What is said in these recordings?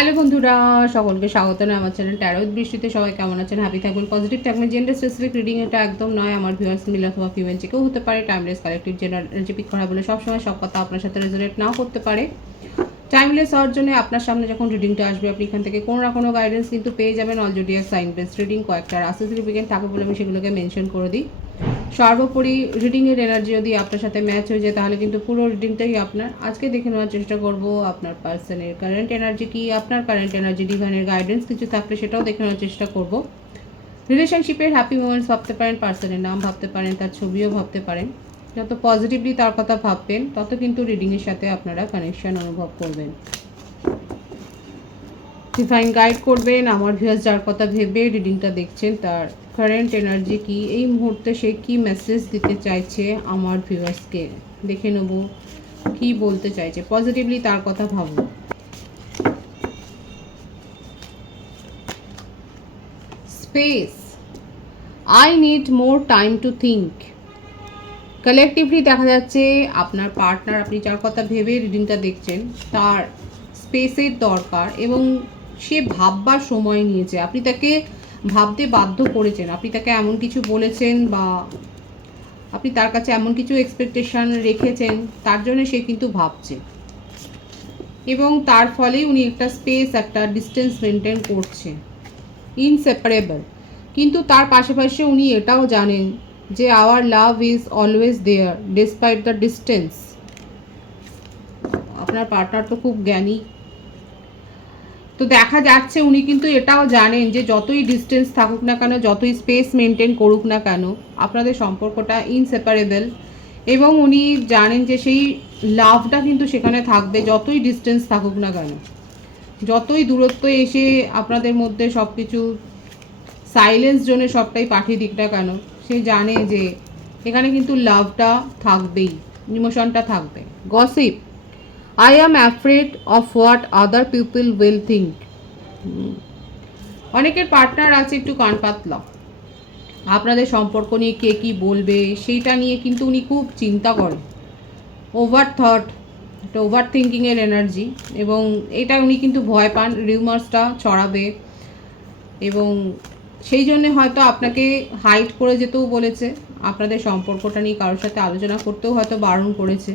Hello বন্ধুরা, সকলকে স্বাগত জানাই আমার চ্যানেল ট্যারো উইথ বৃষ্টিতে। সবাই কেমন আছেন? হ্যাপি থাকবেন, পজিটিভ থাকবেন। জেন্ডার স্পেসিফিক রিডিং এটা একদম নয়। আমার ভিউয়ার্স মেল অথবা ফিমেল যে কেউ হতে পারে। Timeless collective general energy pick করা বলে সবসময় সব কথা আপনার সাথে রেজোনেট নাও করতে পারে। টাইমলেস হওয়ার জন্য আপনার সামনে যখন রিডিংটা আসবে, আপনি এখান থেকে কোনো না কোনো গাইডেন্স কিন্তু পেয়ে যাবেন। All zodiac sign based reading, কয়েকটা রাশি সিগনিফিকেন্ট থাকে বলে আমি সেগুলোকে মেনশন করে দিই। সর্বোপরি রিডিংয়ের এনার্জি যদি আপনার সাথে ম্যাচ হয়ে যায় তাহলে কিন্তু পুরো রিডিংটাই আপনার। আজকে দেখে নেওয়ার চেষ্টা করব আপনার পার্সনের কারেন্ট এনার্জি কি, আপনার কারেন্ট এনার্জি, ডিভাইনের গাইডেন্স কিছু থাকলে সেটাও দেখে নেওয়ার চেষ্টা করব। রিলেশনশিপের হ্যাপি মোমেন্টস ভাবতে পারেন, পার্সনের নাম ভাবতে পারেন, তার ছবিও ভাবতে পারেন। যত পজিটিভলি তার কথা ভাববেন তত কিন্তু রিডিংয়ের সাথে আপনারা কানেকশন অনুভব করবেন। ডিভাইন গাইড করবেন আমার ভিউয়ার্স যার কথা ভেবে রিডিংটা দেখছেন, তার কারেন্ট এনার্জি কি, এই মুহূর্তে সে কি মেসেজ দিতে চাইছে আমার ভিউয়ার্সকে। দেখে নেব কি বলতে চাইছে, পজিটিভলি তার কথা ভাবো। Space, I need more time to think. Collectively দেখা যাচ্ছে আপনার পার্টনার, আপনি যার কথা ভেবে রিডিংটা দেখছেন, তার স্পেসের দরকার এবং সে ভাববার সময় নিয়েছে। আপনি তাকে ভাবতে বাধ্য করেছেন, আপনি তাকে এমন কিছু বলেছেন বা আপনি তার কাছে এমন কিছু এক্সপেকটেশন রেখেছেন, তার জন্য সে কিন্তু ভাবছে এবং তার ফলেই উনি একটা স্পেস, একটা ডিস্টেন্স মেনটেন করছে। ইনসেপারেবল, কিন্তু তার পাশাপাশি উনি এটাও জানেন যে our love is always there despite the distance. আপনার পার্টনার তো খুব জ্ঞানী, তো দেখা যাচ্ছে উনি কিন্তু এটাও জানেন যে যতই ডিস্টেন্স থাকুক না কেন, যতই স্পেস মেনটেন করুক না কেন, আপনাদের সম্পর্কটা ইনসেপারেবল। এবং উনি জানেন যে সেই লাভটা কিন্তু সেখানে থাকবে যতই ডিস্টেন্স থাকুক না কেন, যতই দূরত্ব এসে আপনাদের মধ্যে সব কিছু সাইলেন্স জোনে সবটাই পাঠিয়ে দিক না কেন, সে জানে যে এখানে কিন্তু লাভটা থাকবেই, ইমোশনটা থাকবে। Gossip, I am afraid of what other people will think. অনেকের পার্টনার আছে একটু কান পাতলা, আপনাদের সম্পর্ক নিয়ে কে কী বলবে সেইটা নিয়ে কিন্তু উনি খুব চিন্তা করেন। ওভার থট, একটা ওভার থিঙ্কিংয়ের এনার্জি, এবং এটা উনি কিন্তু ভয় পান রিউমার্সটা ছড়াবে, এবং সেই জন্যে হয়তো আপনাকে হাইড করে যেতেও বলেছে, আপনাদের সম্পর্কটা নিয়ে কারোর সাথে আলোচনা করতেও হয়তো বারণ করেছে,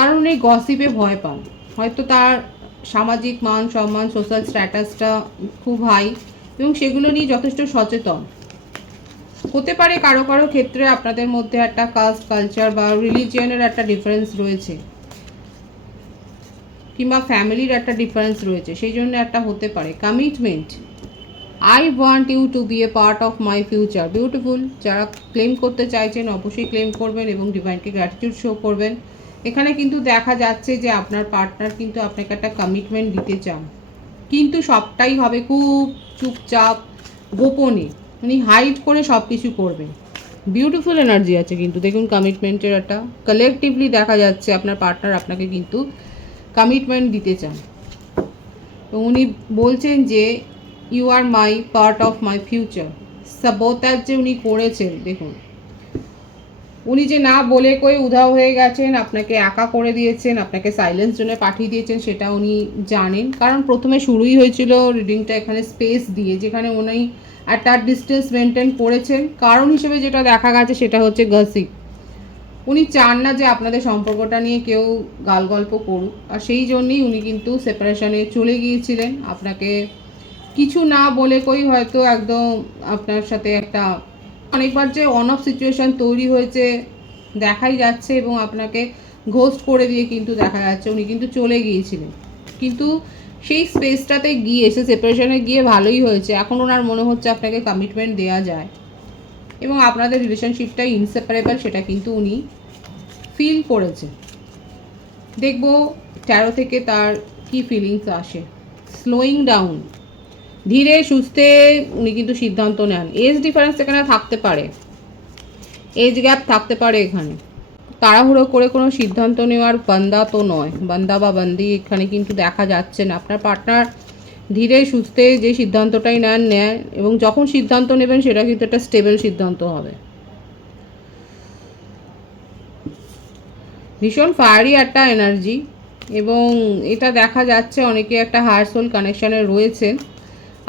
কারণ উনি গসিপে ভয় পান। হয়তো তার সামাজিক মান সম্মান, সোশ্যাল স্ট্যাটাসটা খুব হাই এবং সেগুলো নিয়ে যথেষ্ট সচেতন। হতে পারে কারো কারো ক্ষেত্রে আপনাদের মধ্যে একটা কাস্ট, কালচার বা রিলিজিয়নের একটা ডিফারেন্স রয়েছে, কিংবা ফ্যামিলির একটা ডিফারেন্স রয়েছে, সেই জন্য একটা হতে পারে। Commitment, I want you to be a part of my future. Beautiful, যারা ক্লেম করতে চাইছেন অবশ্যই ক্লেম করবেন এবং ডিভাইনকে গ্র্যাটিটিউড শো করবেন। এখানে কিন্তু দেখা যাচ্ছে যে আপনার পার্টনার কিন্তু আপনাকে একটা কমিটমেন্ট দিতে চান, কিন্তু সবটাই হবে খুব চুপচাপ, গোপনে, উনি হাইড করে সব কিছু করবেন। বিউটিফুল এনার্জি আছে কিন্তু দেখুন কমিটমেন্টের একটা। কালেকটিভলি দেখা যাচ্ছে আপনার পার্টনার আপনাকে কিন্তু কমিটমেন্ট দিতে চান এবং উনি বলছেন যে you are my part of my future. Sabotage যে উনি করেছেন, দেখুন উনি যে না বলে কই উধাও হয়ে গেছেন, আপনাকে একা করে দিয়েছেন, আপনাকে সাইলেন্স জন্য পাঠিয়ে দিয়েছেন, সেটা উনি জানেন। কারণ প্রথমে শুরুই হয়েছিল রিডিংটা এখানে স্পেস দিয়ে, যেখানে উনি একটা ডিস্টেন্স মেনটেন করেছেন। কারণ হিসেবে যেটা দেখা গেছে সেটা হচ্ছে গসিপ। উনি চান না যে আপনাদের সম্পর্কটা নিয়ে কেউ গাল গল্প করুক, আর সেই জন্যই উনি কিন্তু সেপারেশনে চলে গিয়েছিলেন। আপনাকে কিছু না বলে কই হয়তো একদম আপনার সাথে একটা অনেকবার যে অন অফ সিচুয়েশান তৈরি হয়েছে দেখাই যাচ্ছে, এবং আপনাকে ঘোস্ট করে দিয়ে কিন্তু দেখা যাচ্ছে উনি কিন্তু চলে গিয়েছিলেন। কিন্তু সেই স্পেসটাতে গিয়ে, সে সেপারেশনে গিয়ে ভালোই হয়েছে। এখন ওনার মনে হচ্ছে আপনাকে কমিটমেন্ট দেওয়া যায় এবং আপনাদের রিলেশনশিপটা ইনসেপারেবল, সেটা কিন্তু উনি ফিল করেছে। দেখব ট্যারো থেকে তার কি ফিলিংস আসে। স্লোয়িং ডাউন, ধীরে সুস্থে উনি কিন্তু সিদ্ধান্ত নেন। এজ ডিফারেন্স এখানে থাকতে পারে, এজ গ্যাপ থাকতে পারে এখানে। তাড়াহুড়ো করে কোনো সিদ্ধান্ত নেওয়ার বান্দা তো নয়, বান্দা বা বান্দি এখানে কিন্তু দেখা যাচ্ছে না। আপনার পার্টনার ধীরে সুস্থে যে সিদ্ধান্তটাই নেন এবং যখন সিদ্ধান্ত নেবেন সেটা কিন্তু একটা স্টেবল সিদ্ধান্ত হবে। ভীষণ ফায়ারি একটা এনার্জি, এবং এটা দেখা যাচ্ছে অনেকে একটা হার্ট সোল কানেকশানে রয়েছেন।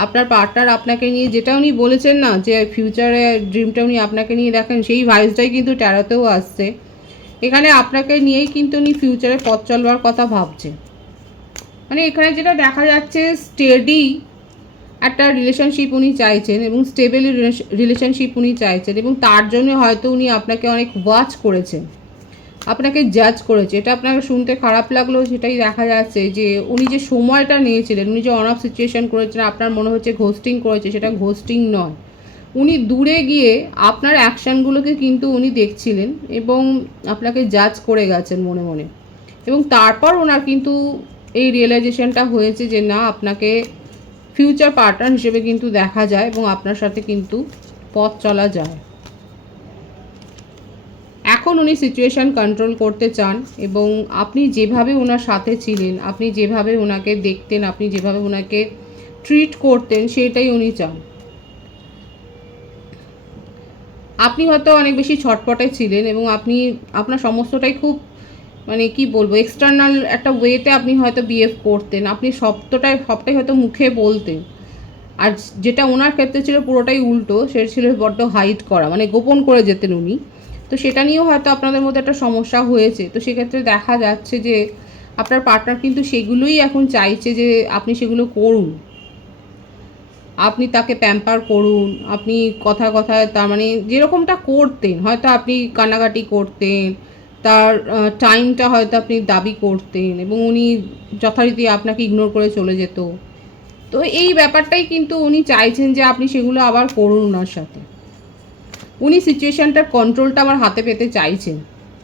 আপনার পার্টনার আপনাকে নিয়ে, যেটা উনি বলেছেন না যে ফিউচারে ড্রিমটা উনি আপনাকে নিয়ে দেখেন, সেই ভাইসটাই কিন্তু ট্যারোতেও আসছে। এখানে আপনাকে নিয়েই কিন্তু উনি ফিউচারে পথ চলবার কথা ভাবছে। মানে এখানে যেটা দেখা যাচ্ছে, স্টেডি একটা রিলেশনশিপ উনি চাইছেন এবং স্টেবল রিলেশনশিপ উনি চাইছেন, এবং তার জন্য হয়তো উনি আপনাকে অনেক ওয়াচ করেছেন, আপনাকে জাজ করেছে। এটা আপনাকে শুনতে খারাপ লাগলো, সেটাই দেখা যাচ্ছে যে উনি যে সময়টা নিয়েছিলেন, উনি যে অন অফ সিচুয়েশন করেছেন, আপনার মনে হচ্ছে ঘোস্টিং করেছে, সেটা ঘোস্টিং নয়। উনি দূরে গিয়ে আপনার অ্যাকশানগুলোকে কিন্তু উনি দেখছিলেন এবং আপনাকে জাজ করে গেছেন মনে মনে। এবং তারপর ওনার কিন্তু এই রিয়েলাইজেশনটা হয়েছে যে না, আপনাকে ফিউচার পার্টনার হিসেবে কিন্তু দেখা যায় এবং আপনার সাথে কিন্তু পথ চলা যায়। এখন উনি সিচুয়েশান কন্ট্রোল করতে চান এবং আপনি যেভাবে ওনার সাথে ছিলেন, আপনি যেভাবে ওনাকে দেখতেন, আপনি যেভাবে ওনাকে ট্রিট করতেন, সেটাই উনি চান। আপনি হয়তো অনেক বেশি ছটপটে ছিলেন এবং আপনি আপনার সমস্তটাই খুব, মানে কি বলবো, এক্সটার্নাল একটা ওয়েতে আপনি হয়তো বিহেভ করতেন, আপনি সবটাই হয়তো মুখে বলতেন। আর যেটা ওনার ক্ষেত্রে ছিল পুরোটাই উল্টো, সেটা ছিল বড্ড হাইড করা, মানে গোপন করে যেতেন উনি। তো সেটা নিয়েও হয়তো আপনাদের মধ্যে একটা সমস্যা হয়েছে। তো সেক্ষেত্রে দেখা যাচ্ছে যে আপনার পার্টনার কিন্তু সেগুলোই এখন চাইছে যে আপনি সেগুলো করুন, আপনি তাকে প্যাম্পার করুন, আপনি কথায় তার মানে যেরকমটা করতেন, হয়তো আপনি কান্নাকাটি করতেন, তার টাইমটা হয়তো আপনি দাবি করতেন এবং উনি যথারীতি আপনাকে ইগনোর করে চলে যেত। তো এই ব্যাপারটাই কিন্তু উনি চাইছেন যে আপনি সেগুলো আবার করুন ওনার সাথে। উনি সিচুয়েশানটার কন্ট্রোলটা আবার হাতে পেতে চাইছেন।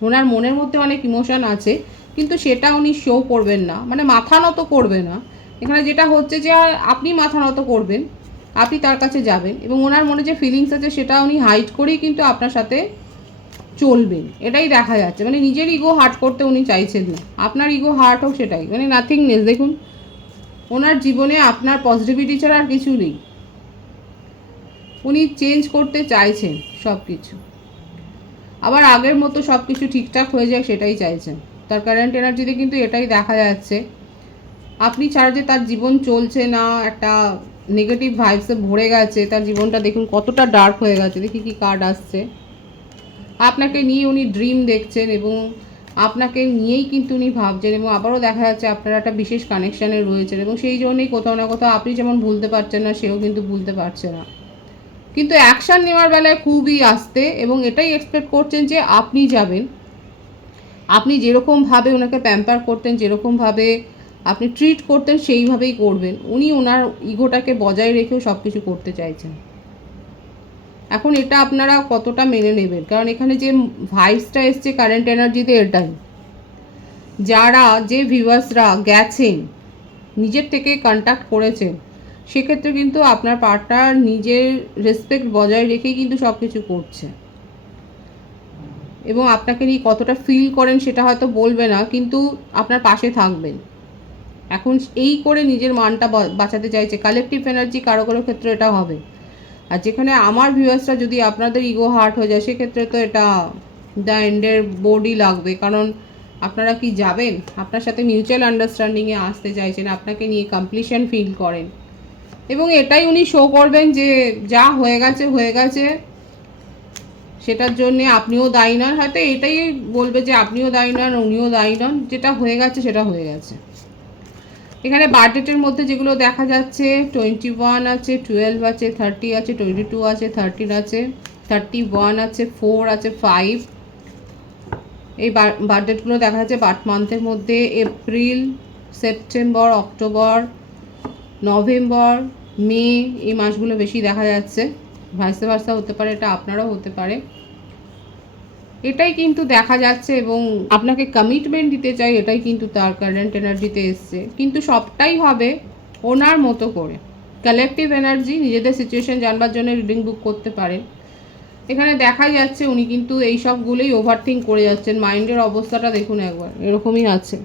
ওনার মনের মধ্যে অনেক ইমোশন আছে, কিন্তু সেটা উনি শো করবেন না, মানে মাথা নত করবে না। এখানে যেটা হচ্ছে যে আপনি মাথা নত করবেন, আপনি তার কাছে যাবেন এবং ওনার মনে যে ফিলিংস আছে সেটা উনি হাইড করেই কিন্তু আপনার সাথে চলবেন, এটাই দেখা যাচ্ছে। মানে নিজের ইগো হার্ট করতে উনি চাইছেন না, আপনার ইগো হার্ট হোক সেটাই, মানে নাথিংনেস। দেখুন, ওনার জীবনে আপনার পজিটিভিটি ছাড়া আর কিছু নেই। উনি চেঞ্জ করতে চাইছেন সব কিছু, আবার আগের মতো সব কিছু ঠিকঠাক হয়ে যায় সেটাই চাইছেন। তার কারেন্ট এনার্জিতে কিন্তু এটাই দেখা যাচ্ছে। আপনি ছাড়া যে তার জীবন চলছে না, একটা নেগেটিভ ভাইবসে ভরে গেছে তার জীবনটা। দেখুন কতটা ডার্ক হয়ে গেছে। দেখি কি কার্ড আসছে। আপনাকে নিয়ে উনি ড্রিম দেখছেন এবং আপনাকে নিয়েই কিন্তু উনি ভাবছেন, এবং আবারও দেখা যাচ্ছে আপনারা একটা বিশেষ কানেকশানে রয়েছেন এবং সেই জন্যই কোথাও না কোথাও আপনি যেমন ভুলতে পারছেন না, সেও কিন্তু ভুলতে পারছে না। কিন্তু অ্যাকশান নেওয়ার বেলায় খুবই আস্তে, এবং এটাই এক্সপেক্ট করছেন যে আপনি যাবেন, আপনি যেরকমভাবে ওনাকে প্যাম্পার করতেন, যেরকমভাবে আপনি ট্রিট করতেন, সেইভাবেই করবেন। উনি ওনার ইগোটাকে বজায় রেখেও সব কিছু করতে চাইছেন। এখন এটা আপনারা কতটা মেনে নেবেন, কারণ এখানে যে ভাইবসটা এসছে কারেন্ট এনার্জিতে, এটাই যারা যে ভিউয়ার্সরা গেছেন, নিজের থেকে কন্ট্যাক্ট করেছেন, সেক্ষেত্রে কিন্তু আপনার পার্টনার নিজের রেসপেক্ট বজায় রেখেই কিন্তু সব কিছু করছে এবং আপনাকে নিয়ে কতটা ফিল করেন সেটা হয়তো বলবে না, কিন্তু আপনার পাশে থাকবেন। এখন এই করে নিজের মানটা বাঁচাতে চাইছে। কালেকটিভ এনার্জি কারো কারো ক্ষেত্রে এটা হবে। আর যেখানে আমার ভিউয়ার্সরা যদি আপনাদের ইগো হার্ট হয়ে যায়, সেক্ষেত্রে তো এটা দ্য এন্ডের বোর্ডই লাগবে। কারণ আপনারা কি যাবেন, আপনার সাথে মিউচুয়াল আন্ডারস্ট্যান্ডিংয়ে আসতে চাইছেন, আপনাকে নিয়ে কমপ্লিশন ফিল করেন, এবং এটাই উনি শো করবেন যে যা হয়ে গেছে হয়ে গেছে, সেটার জন্যে আপনিও দায়ী নন। হয়তো এটাই বলবে যে আপনিও দায়ী নন, উনিও দায়ী নন, যেটা হয়ে গেছে সেটা হয়ে গেছে। এখানে বার্থডেটের মধ্যে যেগুলো দেখা যাচ্ছে, 21 আছে, 12 আছে, 30 আছে, 22 আছে, 13 আছে, 31 আছে, 4 আছে, 5। এই বার্থডেটগুলো দেখা যাচ্ছে বার্থ মান্থের মধ্যে এপ্রিল, সেপ্টেম্বর, অক্টোবর, নভেম্বর, মে, এই মাসগুলো বেশি দেখা যাচ্ছে। ভাইসে ভার্সা হতে পারে, এটা আপনারাও হতে পারে। এটাই কিন্তু দেখা যাচ্ছে এবং আপনাকে কমিটমেন্ট দিতে চাই, এটাই কিন্তু তার কারেন্ট এনার্জিতে এসছে। কিন্তু সবটাই হবে ওনার মতো করে। কালেকটিভ এনার্জি, নিজেদের সিচুয়েশন জানবার জন্য রিডিং বুক করতে পারেন। এখানে দেখা যাচ্ছে উনি কিন্তু এই সবগুলোই ওভারথিঙ্ক করে যাচ্ছেন। মাইন্ডের অবস্থাটা দেখুন একবার, এরকমই আছে।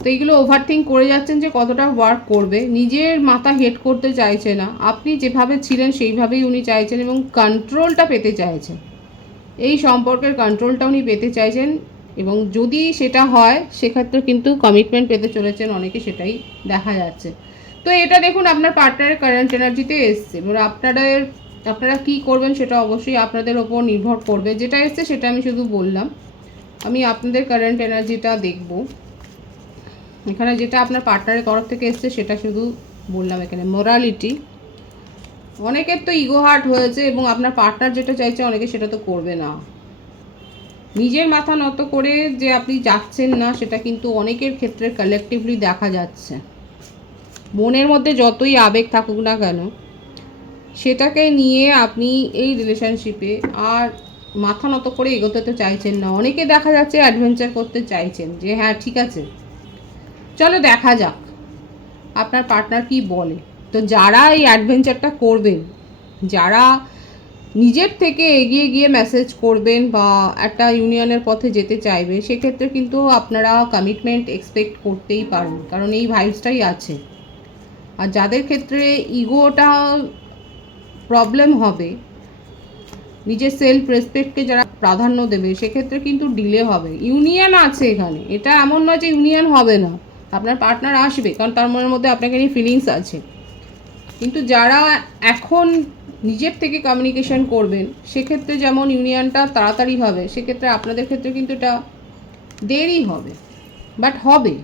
তো এইগুলো ওভারথিঙ্ক করে যাচ্ছেন যে কতটা ওয়ার্ক করবে, নিজের মাথা হেড করতে চাইছে না। আপনি যেভাবে ছিলেন সেইভাবেই উনি চাইছেন এবং কন্ট্রোলটা পেতে চাইছেন। এই সম্পর্কের কন্ট্রোলটা উনি পেতে চাইছেন এবং যদি সেটা হয় সেক্ষেত্রে কিন্তু কমিটমেন্ট পেতে চলেছেন অনেকে, সেটাই দেখা যাচ্ছে। তো এটা দেখুন আপনার পার্টনারের কারেন্ট এনার্জিতে এসছে, এবার আপনারা কি করবেন সেটা অবশ্যই আপনাদের ওপর নির্ভর করবে। যেটা এসছে সেটা আমি শুধু বললাম। আমি আপনাদের কারেন্ট এনার্জিটা দেখব। এখানে যেটা আপনার পার্টনারের তরফ থেকে এসছে সেটা শুধু বললাম। এখানে মোরালিটি, অনেকের তো ইগো হার্ট হয়েছে এবং আপনার পার্টনার যেটা চাইছে অনেকে সেটা তো করবে না। নিজের মাথা নত করে যে আপনি যাচ্ছেন না, সেটা কিন্তু অনেকের ক্ষেত্রে কালেকটিভলি দেখা যাচ্ছে। মনের মধ্যে যতই আবেগ থাকুক না কেন, সেটাকে নিয়ে আপনি এই রিলেশনশিপে আর মাথা নত করে এগোতে তো চাইছেন না। অনেকে দেখা যাচ্ছে অ্যাডভেঞ্চার করতে চাইছেন, যে হ্যাঁ ঠিক আছে চলো দেখা যাক আপনার পার্টনার কি বলে। তো যারা এই অ্যাডভেঞ্চারটা করবেন, যারা নিজের থেকে এগিয়ে গিয়ে মেসেজ করবেন বা একটা ইউনিয়নের পথে যেতে চাইবে, সেক্ষেত্রে কিন্তু আপনারা কমিটমেন্ট এক্সপেক্ট করতেই পারেন, কারণ এই ভাইবসটাই আছে। আর যাদের ক্ষেত্রে ইগোটা প্রবলেম হবে, নিজের সেলফ রেসপেক্টকে যারা প্রাধান্য দেবে, সেক্ষেত্রে কিন্তু ডিলে হবে। ইউনিয়ন আছে এখানে, এটা এমন নয় যে ইউনিয়ন হবে না, আপনার পার্টনার আসবে, কারণ তার মনের মধ্যে আপনাকে নিয়ে ফিলিংস আছে। কিন্তু যারা এখন নিজের থেকে কমিউনিকেশন করবেন, সেক্ষেত্রে যেমন ইউনিয়নটা তাড়াতাড়ি হবে, সেক্ষেত্রে আপনাদের ক্ষেত্রে কিন্তু এটা দেরি হবে, বাট হবে।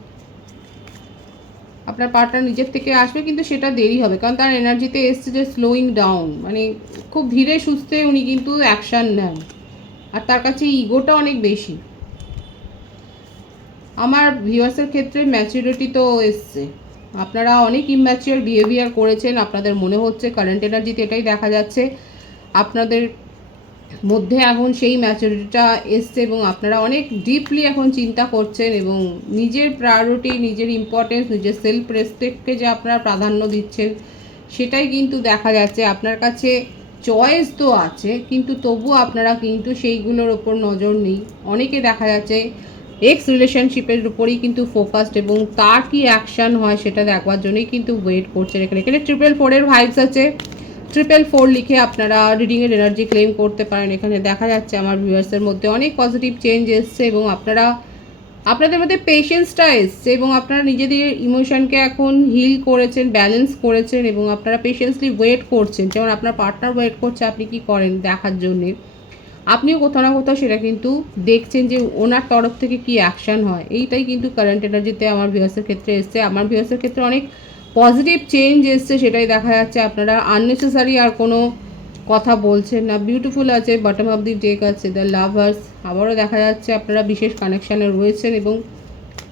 আপনার পার্টনার নিজের থেকে আসবে, কিন্তু সেটা দেরি হবে, কারণ তার এনার্জিতে এসছে যে স্লোয়িং ডাউন, মানে খুব ধীরে সুস্থে উনি কিন্তু অ্যাকশান নেন। আর তার কাছে ইগোটা অনেক বেশি। আমার ভিউয়ার্সের ক্ষেত্রে ম্যাচুরিটি তো এসছে, আপনারা অনেক ইম্যাচিওর বিহেভিয়ার করেছেন, আপনাদের মনে হচ্ছে কারেন্ট এনার্জিতে এটাই দেখা যাচ্ছে। আপনাদের মধ্যে এখন সেই ম্যাচুরিটিটা এসছে এবং আপনারা অনেক ডিপলি এখন চিন্তা করছেন এবং নিজের প্রায়োরিটি, নিজের ইম্পর্টেন্স, নিজের সেলফ রেসপেক্টকে যে আপনারা প্রাধান্য দিচ্ছেন, সেটাই কিন্তু দেখা যাচ্ছে। আপনার কাছে চয়েস তো আছে, কিন্তু তবু আপনারা কিন্তু সেইগুলোর ওপর নজর নেই। অনেকে দেখা যাচ্ছে এক্স রিলেশনশিপের উপরেই কিন্তু ফোকাসড এবং তার কি অ্যাকশান হয় সেটা দেখবার জন্যই কিন্তু ওয়েট করছেন। এখানে 444-এর ভাইবস আছে। 444 লিখে আপনারা রিডিংয়ের এনার্জি ক্লেম করতে পারেন। এখানে দেখা যাচ্ছে আমার ভিউয়ার্সের মধ্যে অনেক পজিটিভ চেঞ্জ এসছে এবং আপনাদের মধ্যে পেশেন্সটা এসছে এবং আপনারা নিজেদের ইমোশনকে এখন হিল করেছেন, ব্যালেন্স করেছেন এবং আপনারা পেশেন্সলি ওয়েট করছেন। যেমন আপনার পার্টনার ওয়েট করছে আপনি কি করেন দেখার জন্যে, আপনিও কোথাও না কোথাও সেটা কিন্তু দেখছেন যে ওনার তরফ থেকে কি অ্যাকশান হয়। এইটাই কিন্তু কারেন্ট এনার্জিতে আমার ভিউয়ার্সের ক্ষেত্রে এসছে। আমার ভিউয়ার্সের ক্ষেত্রে অনেক পজিটিভ চেঞ্জ এসছে, সেটাই দেখা যাচ্ছে। আপনারা আননেসেসারি আর কোনো কথা বলছেন না। বিউটিফুল আছে, বটম অফ দি ডেক আছে দ্য লাভার্স। আবারও দেখা যাচ্ছে আপনারা বিশেষ কানেকশানে রয়েছেন এবং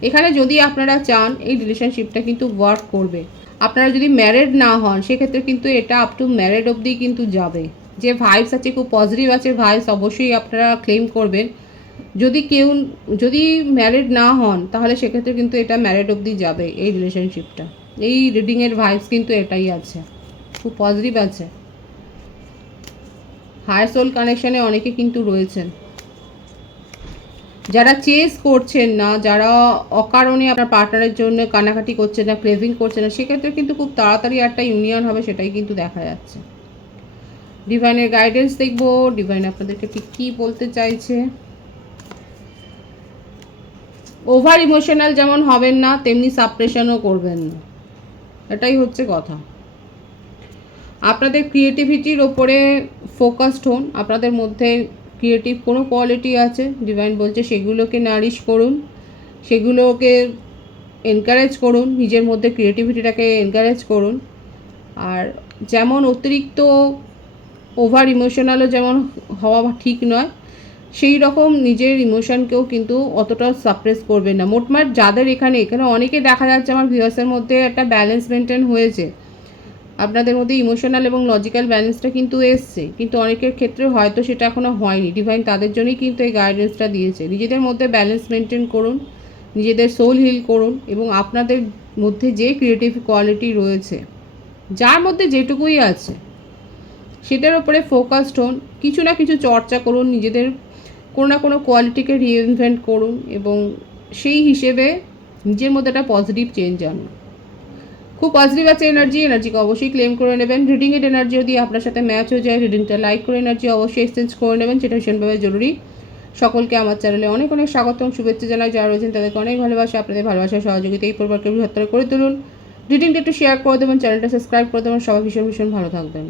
এখানে যদি আপনারা চান এই রিলেশনশিপটা কিন্তু ওয়ার্ক করবে। আপনারা যদি ম্যারেড না হন, সেক্ষেত্রে কিন্তু এটা আপ টু ম্যারেড অবধি কিন্তু যাবে। যে ভাইবস আছে, খুব পজিটিভ আছে ভাইবস, অবশ্যই আপনারা ক্লেম করবেন। যদি ম্যারেড না হন, তাহলে সেক্ষেত্রে কিন্তু এটা ম্যারেড অবধি যাবে এই রিলেশনশিপটা। এই রিডিংয়ের ভাইবস কিন্তু এটাই আছে, খুব পজিটিভ আছে। হায়ার সোল কানেকশানে অনেকে কিন্তু রয়েছেন। যারা চেস করছেন না, যারা অকারণে আপনার পার্টনারের জন্য কানাকাটি করছেন না, ক্রেভিং করছেন না, সেক্ষেত্রে কিন্তু খুব তাড়াতাড়ি একটা ইউনিয়ন হবে, সেটাই কিন্তু দেখা যাচ্ছে। ডিভাইনের গাইডেন্স দেখবো, ডিভাইন আপনাদেরকে ঠিক কী বলতে চাইছে। ওভার ইমোশনাল যেমন হবেন না, তেমনি সাপ্রেশনও করবেন না, এটাই হচ্ছে কথা। আপনাদের ক্রিয়েটিভিটির ওপরে ফোকাসড হন। আপনাদের মধ্যে ক্রিয়েটিভ কোনো কোয়ালিটি আছে, ডিভাইন বলছে সেগুলোকে নারিশ করুন, সেগুলোকে এনকারেজ করুন, নিজের মধ্যে ক্রিয়েটিভিটিটাকে এনকারেজ করুন। আর যেমন অতিরিক্ত ওভার ইমোশনালও যেমন হওয়া ঠিক নয়, সেই রকম নিজের ইমোশনকেও কিন্তু অতটা সাপ্রেস করবেন না। মোটমাট যাদের এখানে অনেকে দেখা যাচ্ছে আমার ভিউয়ার্সের মধ্যে একটা ব্যালেন্স মেনটেন হয়েছে, আপনাদের মধ্যে ইমোশনাল এবং লজিক্যাল ব্যালেন্সটা কিন্তু এসছে, কিন্তু অনেকের ক্ষেত্রে হয়তো সেটা এখনও হয়নি। ডিভাইন তাদের জন্যই কিন্তু এই গাইডেন্সটা দিয়েছে। নিজেদের মধ্যে ব্যালেন্স মেনটেন করুন, নিজেদের সোল হিল করুন এবং আপনাদের মধ্যে যে ক্রিয়েটিভ কোয়ালিটি রয়েছে, যার মধ্যে যেটুকুই আছে, সেটার উপরে ফোকাসড হন। কিছু না কিছু চর্চা করুন, নিজেদের কোনো না কোনো কোয়ালিটিকে রিইনভেন্ট করুন এবং সেই হিসেবে নিজের মধ্যে একটা পজিটিভ চেঞ্জ আনুন। খুব পজিটিভ আছে এনার্জিকে অবশ্যই ক্লেম করে নেবেন। রিডিংয়ের এনার্জি যদি আপনার সাথে ম্যাচ হয়ে যায়, রিডিংটা লাইক করে এনার্জি অবশ্যই এক্সচেঞ্জ করে নেবেন, সেটা ভীষণভাবে জরুরি। সকলকে আমার চ্যানেলে অনেক অনেক স্বাগত এবং শুভেচ্ছা জানাই। যারা রয়েছেন তাদেরকে অনেক ভালোবাসা। আপনাদের ভালোবাসার সহযোগিতা এই পরিবারকে বৃহত্তর করে তুলুন। রিডিংটা একটু শেয়ার করে দেবেন, চ্যানেলটা সাবস্ক্রাইব করে দেবেন। সবাই ভীষণ ভীষণ ভালো থাকবেন।